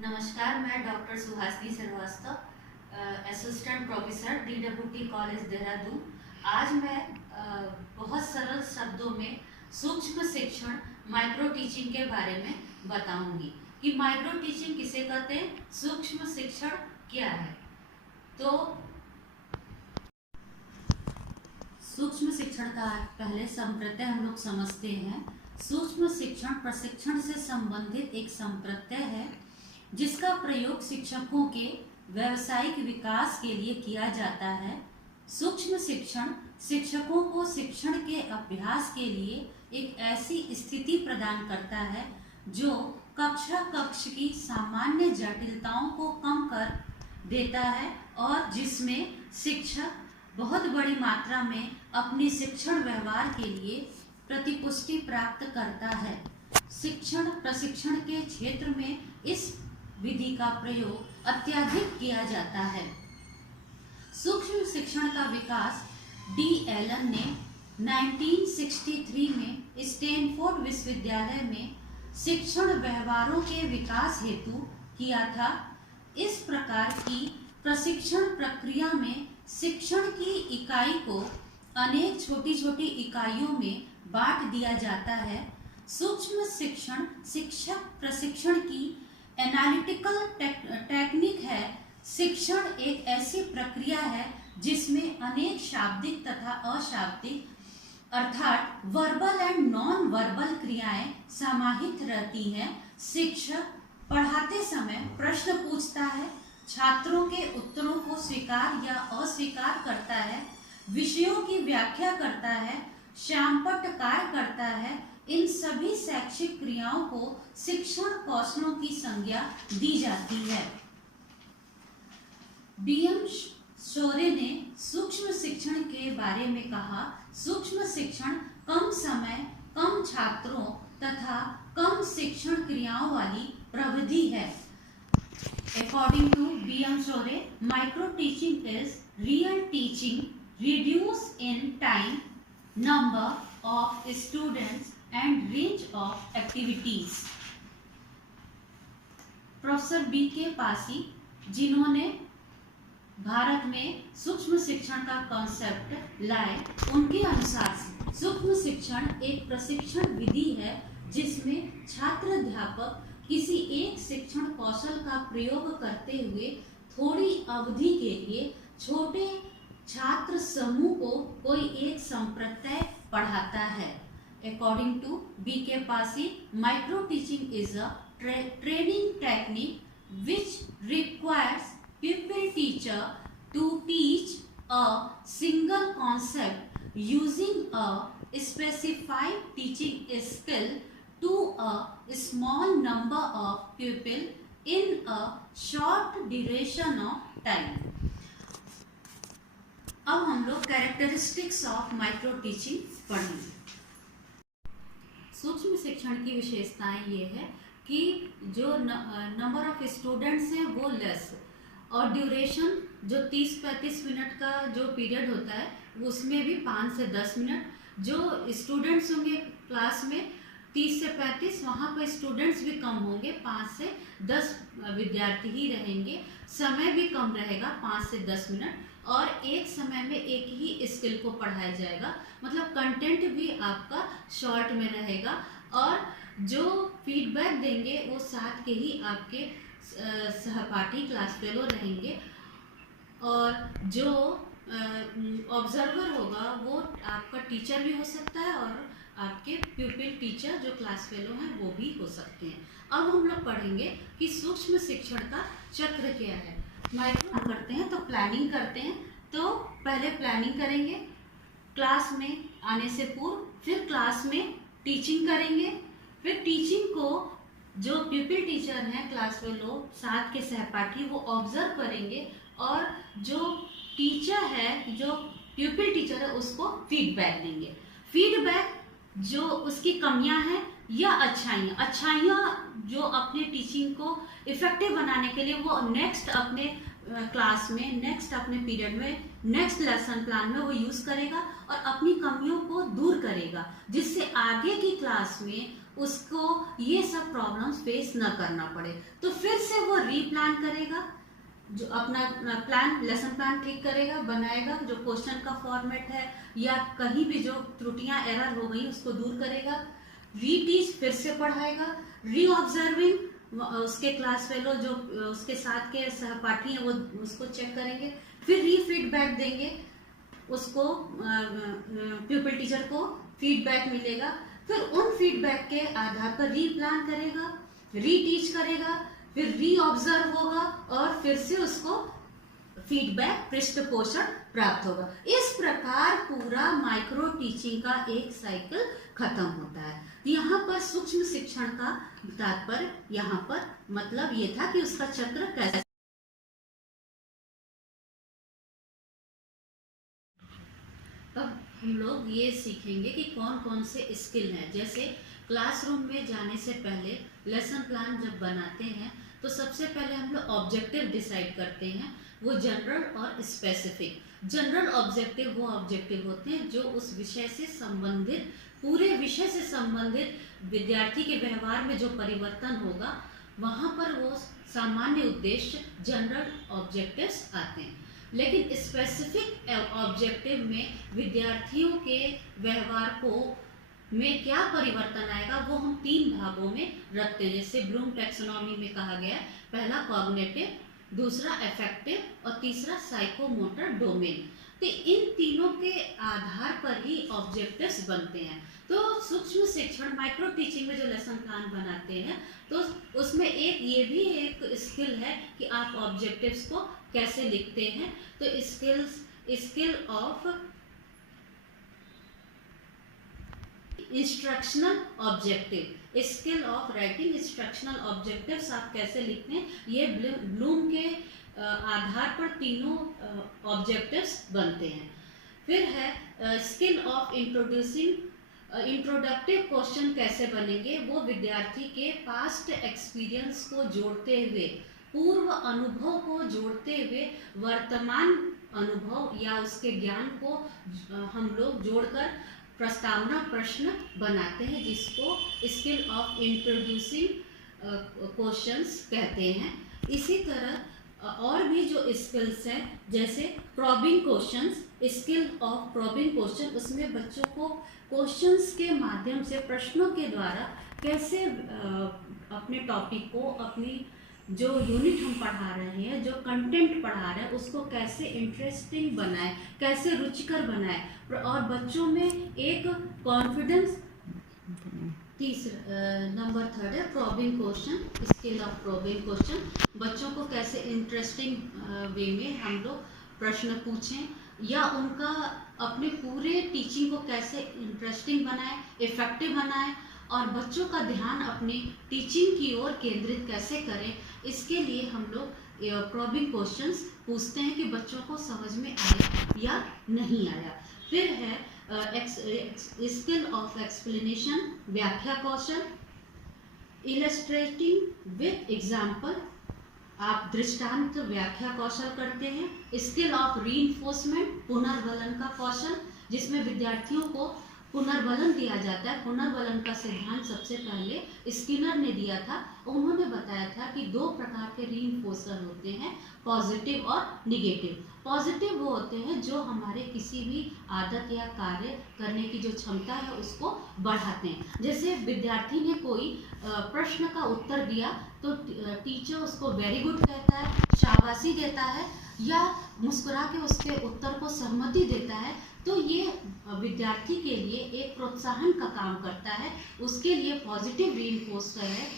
नमस्कार, मैं doctor Suhasini Srivastava, assistant professor DWT college Dehradun. आज मैं बहुत सरल शब्दों में सूक्ष्म शिक्षण माइक्रो टीचिंग के बारे में बताऊंगी कि माइक्रो टीचिंग किसे कहते हैं, सूक्ष्म शिक्षण क्या है। तो सूक्ष्म शिक्षण का पहले संप्रत्यय हम लोग समझते हैं। सूक्ष्म शिक्षण प्रशिक्षण से संबंधित एक संप्रत्यय है जिसका प्रयोग शिक्षकों के व्यावसायिक विकास के लिए किया जाता है। सूक्ष्म शिक्षण शिक्षकों को शिक्षण के अभ्यास के लिए एक ऐसी स्थिति प्रदान करता है जो कक्ष की सामान्य जटिलताओं को कम कर देता है और जिसमें शिक्षक बहुत बड़ी मात्रा में अपनी शिक्षण व्यवहार के लिए प्रतिपुष्टि प्राप्त करता है। शिक्षण प्रशिक्षण के क्षेत्र में इस विधि का प्रयोग अत्यधिक किया जाता है। सूक्ष्म शिक्षण का विकास डी एलन ने 1963 में स्टैनफोर्ड विश्वविद्यालय में शिक्षण व्यवहारों के विकास हेतु किया था। इस प्रकार की प्रशिक्षण प्रक्रिया में शिक्षण की इकाई को अनेक छोटी छोटी इकाइयों में बांट दिया जाता है। सूक्ष्म शिक्षण शिक्षक प्रशिक्षण की एनालिटिकल टेक्निक है। शिक्षण एक ऐसी प्रक्रिया है जिसमें अनेक शाब्दिक तथा अशाब्दिक अर्थात वर्बल एंड नॉन वर्बल क्रियाएं समाहित रहती हैं। शिक्षक पढ़ाते समय प्रश्न पूछता है, छात्रों के उत्तरों को स्वीकार या अस्वीकार करता है, विषयों की व्याख्या करता है, श्यामपट्ट कार्य करता है। इन सभी शैक्षिक क्रियाओं को शिक्षण कौशलों की संज्ञा दी जाती है। BM शोरे ने सूक्ष्म शिक्षण के बारे में कहा, सूक्ष्म शिक्षण कम समय, कम छात्रों तथा कम शिक्षण क्रियाओं वाली प्रविधि है। According to BM Shorey, micro teaching is real teaching reduced in time, number of students and range of activities। Professor BK Pasi, जिन्होंने भारत में सूक्ष्म शिक्षण का कॉन्सेप्ट लाए, उनके अनुसार सूक्ष्म शिक्षण एक प्रशिक्षण विधि है जिसमें छात्र अध्यापक किसी एक शिक्षण कौशल का प्रयोग करते हुए थोड़ी अवधि के लिए छोटे छात्र समूह को कोई एक संप्रत्यय पढ़ाता है। According to BK Pasi, micro teaching is a training technique which requires pupil teacher to teach a single concept using a specified teaching skill to a small number of pupil in a short duration of time। अब हम लोग characteristics of micro teaching पढ़ेंगे। सूक्ष्म शिक्षण की विशेषताएं ये है कि जो नंबर ऑफ स्टूडेंट्स हैं वो लेस, और ड्यूरेशन जो 30-35 मिनट का जो पीरियड होता है उसमें भी 5 से 10 मिनट। जो स्टूडेंट्स होंगे क्लास में 30 से 35, वहाँ पर स्टूडेंट्स भी कम होंगे, 5 से 10 विद्यार्थी ही रहेंगे। समय भी कम रहेगा, 5 से 10 मिनट, और एक समय में एक ही स्किल को पढ़ाया जाएगा। मतलब कंटेंट भी आपका शॉर्ट में रहेगा, और जो फीडबैक देंगे वो साथ के ही आपके सहपाठी क्लास फेलो रहेंगे, और जो ऑब्जर्वर होगा वो आपका टीचर भी हो सकता है और आपके प्यूपिल टीचर जो क्लास फेलो हैं वो भी हो सकते हैं। अब हम लोग पढ़ेंगे कि सूक्ष्म शिक्षण का चक्र क्या है। माइक्रो करते हैं तो प्लानिंग करते हैं, तो पहले प्लानिंग करेंगे क्लास में आने से पूर्व, फिर क्लास में टीचिंग करेंगे, फिर टीचिंग को जो प्यूपिल टीचर हैं क्लास फेलो साथ के सहपाठी वो ऑब्जर्व करेंगे, और जो टीचर है जो प्यूपिल टीचर है उसको फीडबैक देंगे। फीडबैक जो उसकी कमियां हैं या अच्छाइयाँ जो अपने टीचिंग को इफेक्टिव बनाने के लिए वो नेक्स्ट अपने क्लास में, नेक्स्ट अपने पीरियड में, नेक्स्ट लेसन प्लान में वो यूज़ करेगा, और अपनी कमियों को दूर करेगा, जिससे आगे की क्लास में उसको ये सब प्रॉब्लम्स फेस न करना पड़े। तो फिर से वो रीप्लान करेगा, जो अपना प्लान, लेसन प्लान ठीक करेगा, बनाएगा, जो क्वेश्चन का फॉर्मेट है या कहीं भी जो त्रुटियां एरर हो गई उसको दूर करेगा, रीटीच फिर से पढ़ाएगा, री ऑब्जर्विंग उसके क्लास फेलो जो उसके साथ के सहपाठी हैं वो उसको चेक करेंगे, फिर री फीडबैक देंगे उसको, प्यूपिल टीचर को फीडबैक मिलेगा, फिर उन फीडबैक के आधार पर री प्लान करेगा, री टीच करेगा, फिर री ऑब्जर्व होगा और फिर से उसको फीडबैक पृष्ठपोषण प्राप्त होगा। इस प्रकार पूरा माइक्रो टीचिंग का एक साइकिल खत्म होता है। यहाँ पर सूक्ष्म शिक्षण का तात्पर्य यहाँ पर मतलब ये था कि उसका चक्र कैसे। अब हम लोग ये सीखेंगे कि कौन कौन से स्किल हैं। जैसे क्लासरूम में जाने से पहले लेसन प्लान जब बनाते हैं तो सबसे पहले हम लोग ऑब्जेक्टिव डिसाइड करते हैं, वो जनरल और स्पेसिफिक। जनरल ऑब्जेक्टिव वो ऑब्जेक्टिव होते हैं जो उस विषय से संबंधित, पूरे विषय से संबंधित विद्यार्थी के व्यवहार में जो परिवर्तन होगा वहाँ पर वो सामान्य उद्देश्य जनरल ऑब्जेक्टिव्स आते हैं। लेकिन स्पेसिफिक ऑब्जेक्टिव में विद्यार्थियों के व्यवहार को में क्या परिवर्तन आएगा वो हम 3 भागों में रखते हैं। जैसे ब्लूम टैक्सोनॉमी में कहा गया है, पहला कॉग्निटिव, दूसरा अफेक्टिव और तीसरा साइकोमोटर डोमेन। तो इन तीनों के आधार पर ही ऑब्जेक्टिव्स बनते हैं। तो सूक्ष्म शिक्षण माइक्रो टीचिंग में जो लेसन प्लान बनाते हैं तो उसमें एक ये भी एक स्किल है कि आप ऑब्जेक्टिव्स को कैसे लिखते हैं। तो skill of instructional objective, skill of writing instructional objectives आप कैसे लिखते हैं, ये ब्लूम के आधार पर तीनों ऑब्जेक्टिव्स बनते हैं। फिर है स्किल ऑफ इंट्रोडक्टिव क्वेश्चन कैसे बनेंगे, वो विद्यार्थी के पास्ट एक्सपीरियंस को जोड़ते हुए, पूर्व अनुभव को जोड़ते हुए वर्तमान अनुभव या उसके ज्ञान को हम लोग जोड़कर प्रस्तावना प्रश्न बनाते हैं, जिसको स्किल ऑफ इंट्रोड्यूसिंग क्वेश्चंस कहते हैं। इसी तरह और भी जो स्किल्स हैं जैसे probing questions, skill of probing question, उसमें बच्चों को क्वेश्चंस के माध्यम से, प्रश्नों के द्वारा कैसे अपने टॉपिक को, अपनी जो यूनिट हम पढ़ा रहे हैं, जो कंटेंट पढ़ा रहे हैं, उसको कैसे इंटरेस्टिंग बनाए, कैसे रुचिकर बनाए और बच्चों में एक कॉन्फिडेंस। नंबर 3 है probing question, skill of probing question, बच्चों को कैसे इंटरेस्टिंग वे में हम लोग प्रश्न पूछें या उनका अपने पूरे टीचिंग को कैसे इंटरेस्टिंग बनाए, इफेक्टिव बनाए और बच्चों का ध्यान अपनी टीचिंग की ओर केंद्रित कैसे करें। इसके लिए हम लोग प्रॉबिंग क्वेश्चंस पूछते हैं कि बच्चों को समझ में आया या नहीं आया। फिर है स्किल ऑफ एक्सप्लेनेशन, व्याख्या कौशल, इलस्ट्रेटिंग विथ एग्जाम्पल, आप दृष्टांत व्याख्या कौशल करते हैं। स्किल ऑफ रीइंफोर्समेंट, पुनर्बलन का कौशल, जिसमें विद्यार्थियों को पुनर्बलन दिया जाता है। पुनर्बलन का सिद्धांत सबसे पहले स्किनर ने दिया था। उन्होंने बताया था कि 2 प्रकार के रीइंफोर्सर होते हैं, पॉजिटिव और निगेटिव। पॉजिटिव वो होते हैं जो हमारे किसी भी आदत या कार्य करने की जो क्षमता है उसको बढ़ाते हैं। जैसे विद्यार्थी ने कोई प्रश्न का उत्तर दिया तो टीचर उसको वेरी गुड कहता है, शाबाशी देता है या मुस्कुरा के उसके उत्तर को सहमति देता है, तो ये विद्यार्थी के लिए एक प्रोत्साहन का काम करता है, उसके लिए पॉजिटिव रीइंफोर्सर है,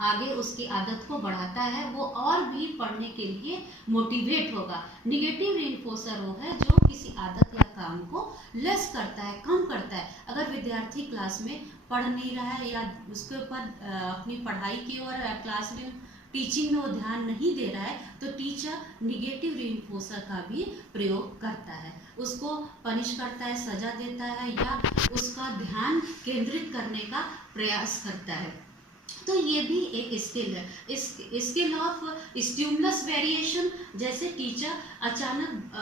आगे उसकी आदत को बढ़ाता है, वो और भी पढ़ने के लिए मोटिवेट होगा। निगेटिव रीइंफोर्सर वो है जो किसी आदत या काम को लेस करता है, कम करता है। अगर विद्यार्थी क्लास में पढ़ नहीं रहा है या उसके ऊपर अपनी पढ़ाई की ओर क्लास में टीचिंग में वो ध्यान नहीं दे रहा है तो टीचर निगेटिव रीइंफोर्सर का भी प्रयोग करता है, उसको पनिश करता है, सजा देता है या उसका ध्यान केंद्रित करने का प्रयास करता है। तो ये भी एक स्किल है। स्किल ऑफ स्टिमुलस वेरिएशन, जैसे टीचर अचानक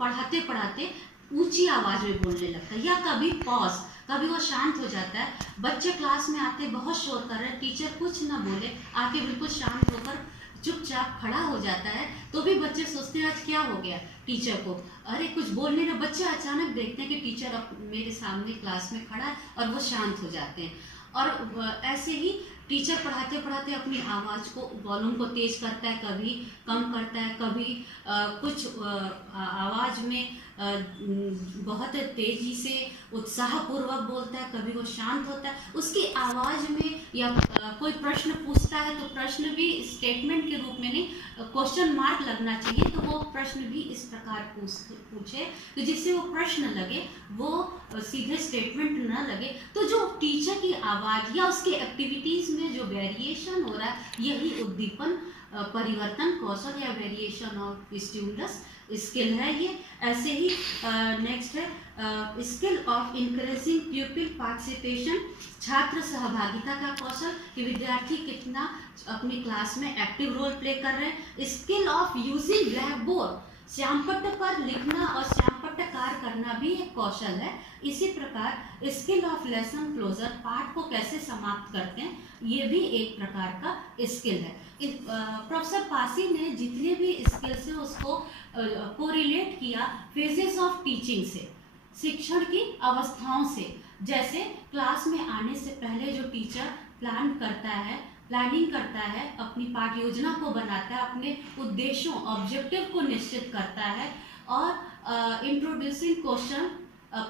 पढ़ाते पढ़ाते ऊंची आवाज में बोलने लगता है, या कभी पॉज, कभी वो शांत हो जाता है। बच्चे क्लास में आते बहुत शोर कर रहे हैं, टीचर कुछ ना बोले, आके बिल्कुल शांत होकर चुपचाप खड़ा हो जाता है, तो भी बच्चे सोचते हैं आज क्या हो गया टीचर को, अरे कुछ बोलने ना। बच्चे अचानक देखते हैं कि टीचर अब मेरे सामने क्लास में खड़ा है, और वो शांत हो जाते हैं। और ऐसे ही टीचर पढ़ाते पढ़ाते अपनी आवाज़ को, वॉल्यूम को तेज करता है, कभी कम करता है, कभी कुछ आवाज़ में बहुत तेजी से उत्साहपूर्वक बोलता है, कभी वो शांत होता है। उसकी आवाज़ में या कोई प्रश्न पूछता है तो प्रश्न भी स्टेटमेंट के रूप में नहीं, क्वेश्चन मार्क लगना चाहिए, तो वो प्रश्न भी इस प्रकार पूछे तो जिससे वो प्रश्न लगे, वो सीधे स्टेटमेंट न लगे। तो जो टीचर की आवाज़ या उसके एक्टिविटीज़ में जो वेरिएशन हो रहा है, यही उद्दीपन परिवर्तन कौशल या वेरिएशन ऑफ स्टिमुलस स्किल है ये। ऐसे ही नेक्स्ट है स्किल ऑफ इंकरेजिंग प्यूपिल पार्टिसिपेशन, छात्र सहभागिता का कौशल, कि विद्यार्थी कितना अपनी क्लास में एक्टिव रोल प्ले कर रहे हैं। Skill of using blackboard, श्यामपट्ट पर लिखना और श्यामपट्ट कार्य करना भी एक कौशल है। इसी प्रकार स्किल ऑफ लेसन क्लोजर, पाठ को कैसे समाप्त करते हैं, ये भी एक प्रकार का स्किल है। प्रोफेसर पासी ने जितने भी स्किल्स हैं उसको कोरिलेट किया फेजेस ऑफ टीचिंग से, शिक्षण की अवस्थाओं से। जैसे क्लास में आने से पहले जो टीचर प्लानिंग करता है, अपनी पाठ योजना को बनाता है, अपने उद्देश्यों ऑब्जेक्टिव को निश्चित करता है, और इंट्रोड्यूसिंग क्वेश्चन,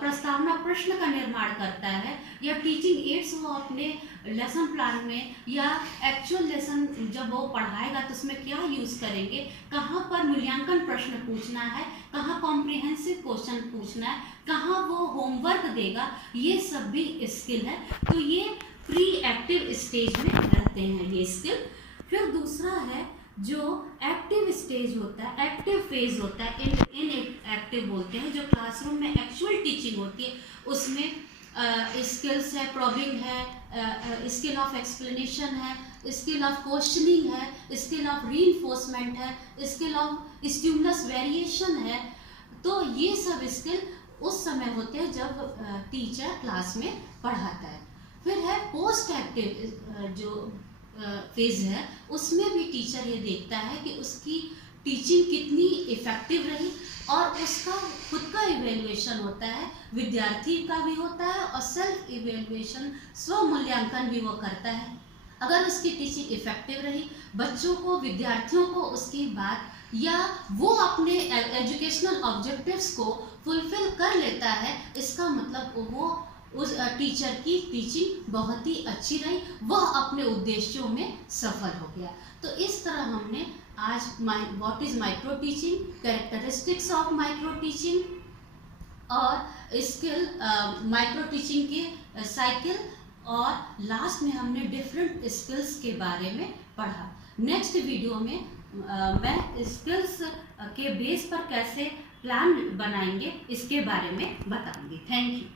प्रस्तावना प्रश्न का निर्माण करता है, या टीचिंग एड्स वो अपने लेसन प्लान में या एक्चुअल लेसन जब वो पढ़ाएगा तो उसमें क्या यूज़ करेंगे, कहाँ पर मूल्यांकन प्रश्न पूछना है, कहाँ कॉम्प्रिहेंसिव क्वेश्चन पूछना है, कहाँ वो होमवर्क देगा, ये सब भी स्किल है। तो ये प्री एक्टिव स्टेज में रहते हैं ये स्किल। फिर दूसरा है जो एक्टिव स्टेज होता है, एक्टिव फेज होता है, इन एक्टिव बोलते हैं, जो क्लासरूम में एक्चुअल टीचिंग होती है, उसमें स्किल्स है, प्रॉबिंग है, स्किल ऑफ एक्सप्लेनेशन है, स्किल ऑफ क्वेश्चनिंग है, स्किल ऑफ रीइंफोर्समेंट है, स्किल ऑफ स्टिमुलस वेरिएशन है। तो ये सब स्किल उस समय होते हैं जब टीचर क्लास में पढ़ाता है। फिर है पोस्ट एक्टिव जो फेज है, उसमें भी टीचर ये देखता है कि उसकी टीचिंग कितनी इफ़ेक्टिव रही, और उसका खुद का इवेल्युएशन होता है, विद्यार्थी का भी होता है, और सेल्फ इवेल्युएशन, स्व मूल्यांकन भी वो करता है। अगर उसकी टीचिंग इफ़ेक्टिव रही, बच्चों को, विद्यार्थियों को उसकी बात या वो अपने एजुकेशनल ऑब्जेक्टिव्स को फुलफिल कर लेता है, इसका मतलब वो उस टीचर की टीचिंग बहुत ही अच्छी रही, वह अपने उद्देश्यों में सफल हो गया। तो इस तरह हमने आज what is micro teaching, characteristics of micro teaching, और स्किल माइक्रो टीचिंग के साइकिल, और लास्ट में हमने डिफरेंट स्किल्स के बारे में पढ़ा। नेक्स्ट वीडियो में मैं स्किल्स के बेस पर कैसे प्लान बनाएंगे इसके बारे में बताऊंगी। Thank you.